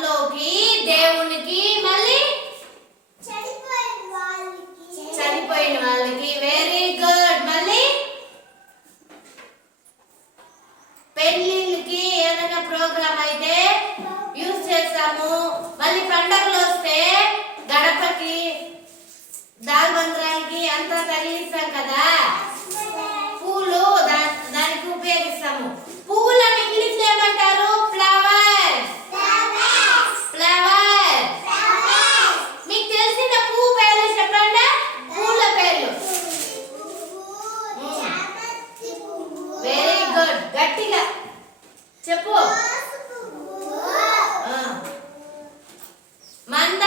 కల్లోకి దేవునికి మళ్ళీ చనిపోయిన వాళ్ళకి. వెరీ గుడ్ మళ్ళీ పెళ్ళిళ్ళకి ఏదైనా ప్రోగ్రామ్ అయితే యూస్ చేస్తాము. మళ్ళీ పండగలు చెప్పు. మంద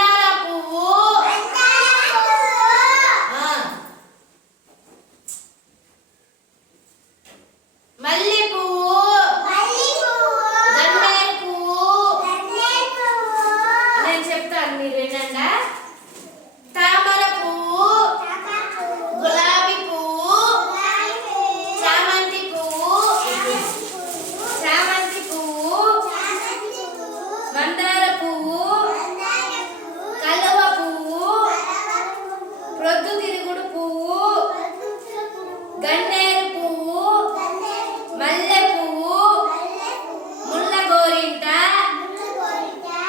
ప్రొద్దుతిరుగుడు పువ్వు. గన్నేరు పువ్వు. మల్లె పువ్వు. గోరింట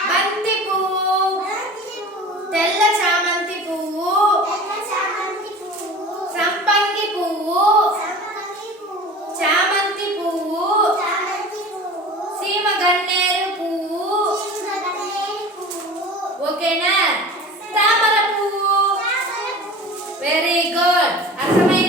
బంతి పువ్వు. తెల్ల చామంతి పువ్వు. పువ్వు. చామంతి పువ్వు. సీమ గన్నేరు పువ్వు. ఓకేనా That's amazing.